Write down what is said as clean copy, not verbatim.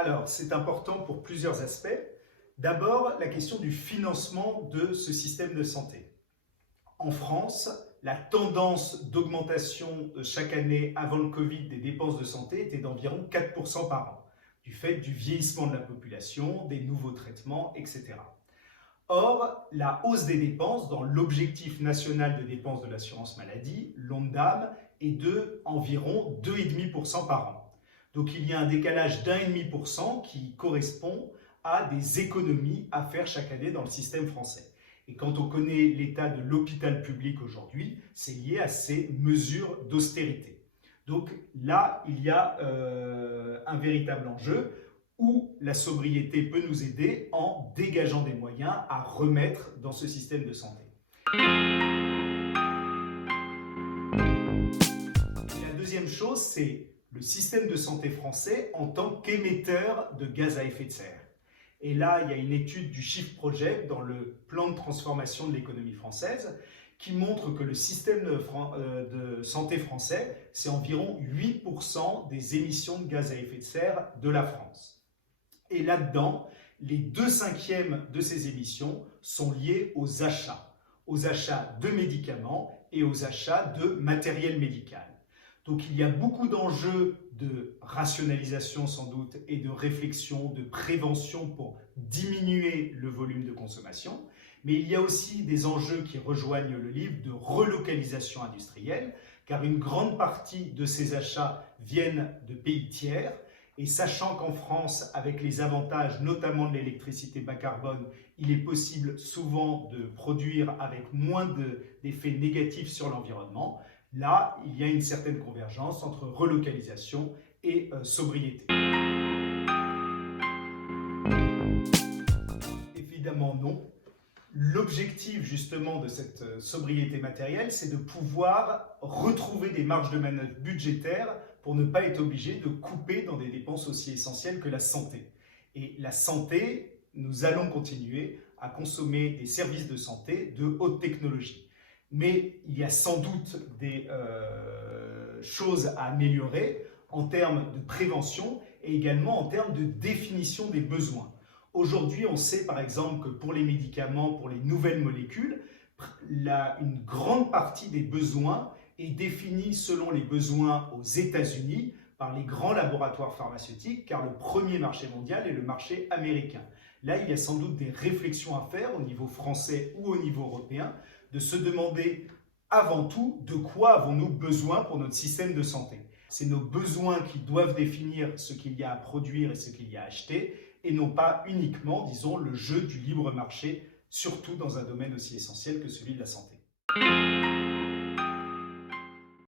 Alors, c'est important pour plusieurs aspects. D'abord, la question du financement de ce système de santé. En France, la tendance d'augmentation chaque année avant le Covid des dépenses de santé était d'environ 4% par an, du fait du vieillissement de la population, des nouveaux traitements, etc. Or, la hausse des dépenses dans l'objectif national de dépenses de l'assurance maladie, l'ONDAM, est de environ 2,5% par an. Donc il y a un décalage d'1,5% qui correspond à des économies à faire chaque année dans le système français. Et quand on connaît l'état de l'hôpital public aujourd'hui, c'est lié à ces mesures d'austérité. Donc là, il y a un véritable enjeu où la sobriété peut nous aider en dégageant des moyens à remettre dans ce système de santé. La deuxième chose, c'est le système de santé français en tant qu'émetteur de gaz à effet de serre. Et là, il y a une étude du Shift Project dans le plan de transformation de l'économie française qui montre que le système de santé français, c'est environ 8% des émissions de gaz à effet de serre de la France. Et là-dedans, les 2/5 de ces émissions sont liées aux achats de médicaments et aux achats de matériel médical. Donc il y a beaucoup d'enjeux de rationalisation sans doute et de réflexion, de prévention pour diminuer le volume de consommation, mais il y a aussi des enjeux qui rejoignent le livre de relocalisation industrielle, car une grande partie de ces achats viennent de pays tiers, et sachant qu'en France, avec les avantages notamment de l'électricité bas carbone, il est possible souvent de produire avec moins d'effets négatifs sur l'environnement, là, il y a une certaine convergence entre relocalisation et sobriété. Évidemment non. L'objectif justement de cette sobriété matérielle, c'est de pouvoir retrouver des marges de manœuvre budgétaires pour ne pas être obligé de couper dans des dépenses aussi essentielles que la santé. Et la santé, nous allons continuer à consommer des services de santé de haute technologie. Mais il y a sans doute des choses à améliorer en termes de prévention et également en termes de définition des besoins. Aujourd'hui, on sait par exemple que pour les médicaments, pour les nouvelles molécules, une grande partie des besoins est définie selon les besoins aux États-Unis par les grands laboratoires pharmaceutiques, car le premier marché mondial est le marché américain. Là, il y a sans doute des réflexions à faire au niveau français ou au niveau européen, de se demander avant tout de quoi avons-nous besoin pour notre système de santé. C'est nos besoins qui doivent définir ce qu'il y a à produire et ce qu'il y a à acheter, et non pas uniquement, disons, le jeu du libre marché, surtout dans un domaine aussi essentiel que celui de la santé.